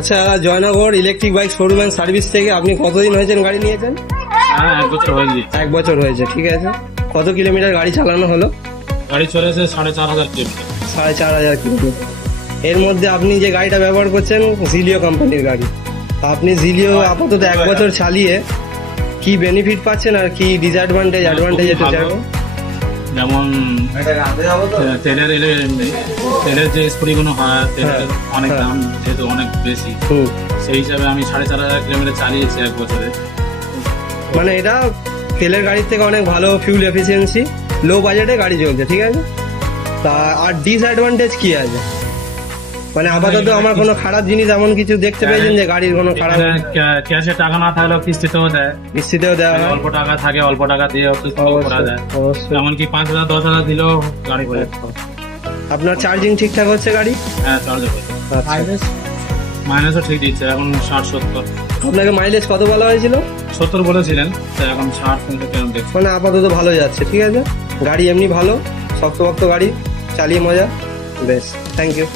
আচ্ছা, Joynagar electric bike showroom and service থেকে আপনি কতদিন হয়েছেন গাড়ি নিয়েছেন? হ্যাঁ, 1 বছর হয়ে গেছে। 1 বছর হয়েছে, ঠিক আছে। কত কিলোমিটার গাড়ি চালানো হলো? গাড়ি চলেছে 4,500 কিলোমিটার। 4,500 কিলোমিটার। এর মধ্যে আপনি যে গাড়িটা ব্যবহার করছেন জিলিও কোম্পানির গাড়ি। আপনি জিলিও আপাতত 1 বছর চালিয়ে কি বেনিফিট পাচ্ছেন আর কি ডিসঅ্যাডভান্টেজ অ্যাডভান্টেজ একটু ভালো। জানাবো। যেমন তেলের যে স্প্রিগুলো হয়, তেলের অনেক দাম যেহেতু অনেক বেশি, সেই হিসাবে আমি 4,500 কিলোমিটার চালিয়েছি 1 বছরে। মানে এটা তেলের গাড়ির থেকে অনেক ভালো ফিউল এফিসিয়েন্সি, লো বাজেটে গাড়ি চলছে, ঠিক আছে। তা আর ডিসঅ্যাডভান্টেজ কি আছে? মানে আপাতত আমার কোনো খারাপ জিনিস এমন কিছু দেখতে পেয়েছেন যে গাড়ির কোনো খারাপ? ক্যাশে টাকা না থাকলেও কিস্তিতেও দেয়, কিস্তিতেও দেওয়া হয়। অল্প টাকা থাকে অল্প টাকা দিয়ে কিস্তিও করা যায়। অবশ্যই। এমনকি 5,000 10,000 দিলেও গাড়ি হয়ে যায়। আপনার চার্জিং ঠিকঠাক হচ্ছে গাড়ি? হ্যাঁ, চার্জ হয়ে আচ্ছা। মাইনাসও ঠিক দিচ্ছে এখন 60-70। আপনাকে মাইলেজ কত বলা হয়েছিল? 70 বলেছিলেন, তো এখন 60-65 এরকম দেখছি। মানে আপাতত ভালো যাচ্ছে, ঠিক আছে। গাড়ি এমনি ভালো, শক্তপোক্ত গাড়ি, চালিয়ে মজা। বেশ, থ্যাংক ইউ।